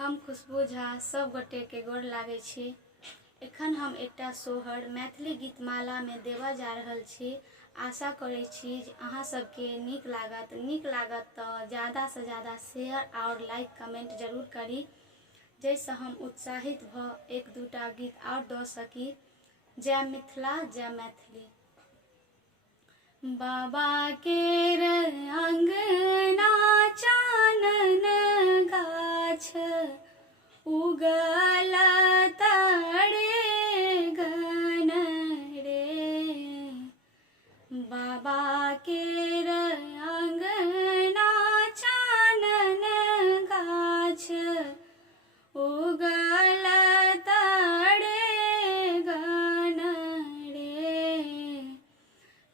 हम खुशबू झा सब गोटे के गोर लागै छी। एखन हम एकटा सोहर मैथिली गीतमाला में देवा जा रहल छी। आशा करै छी जे अहाँ सबके नीक लागत तो ज़्यादा से ज़्यादा शेयर और लाइक कमेंट जरूर करी, जैसे हम उत्साहित भ एक दूटा गीत और दऽ सकी। जय मिथिला जय मैथिली। बाबा केर अंगना चानन गाछ उगल तड़े गन रे। बाबा केर अंगना चानन गाछ उगल तड़े गन रे।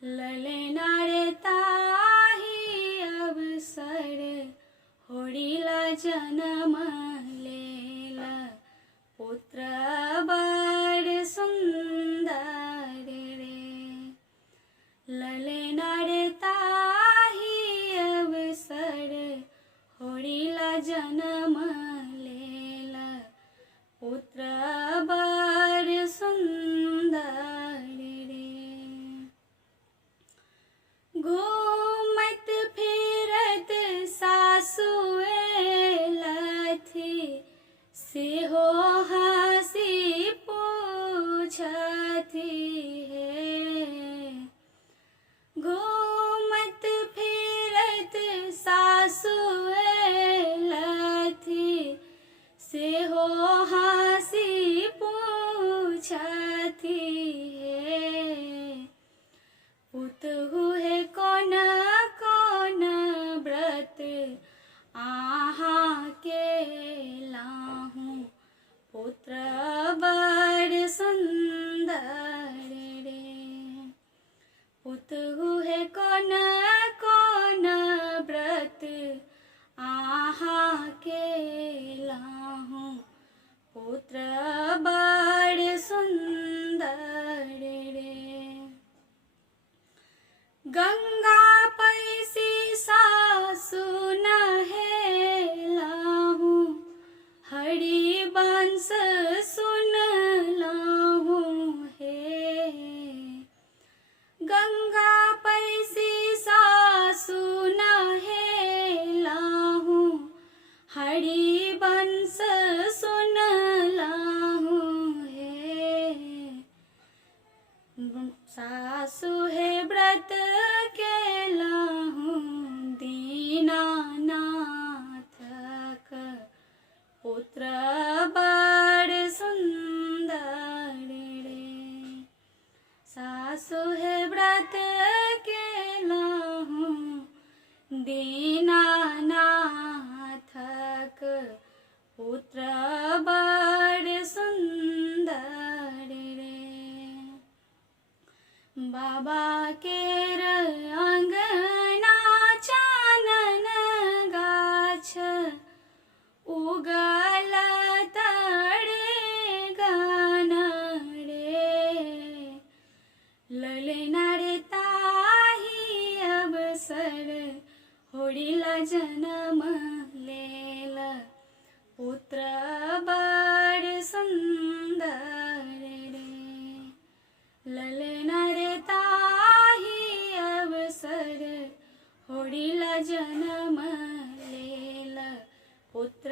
ललना रे ताही अवसर होरिला जन्म लेल, पुत्र बड़ सुंदर रे। ललना रे ताही अवसर होरिला जन्म लेल, पुत्र बड़ सुंदर रे। घूमत फिरत सासुए लथी, सेहो हँसी पूछथी हे। घूमत फिरत सासुए लथी, सेहो हँसी पूछथी हे। पुतहु हे कोन कोन व्रत आहाँ केलाहु, पुत्र बड़ सुंदर रे। पुतहु हे कोन कोन व्रत आहाँ केलाहु, पुत्र बड़ सुंदर रे। गंगा पैसी सासु नहेलाहु, हरि वंश सुनलाहु हे। गंगा पैसी सासु नहेलाहु, हरि वंश सुनलाहु हे। सासु हे व्रत केलाहु, दीनानाथक पुत्र बड़ सुंदर रे। सासु हे व्रत केलाहु, दीनानाथक पुत्र बड़ सुंदर रे। बाबा केर अंगना चानन गाछ उगल तड़े गन रे। ललना रे ताही अवसर होरिला जन्म लेल, पुत्र बड़ सुंदर रे। ललना रे ताही अवसर होरिला जन्म लेल, पुत्र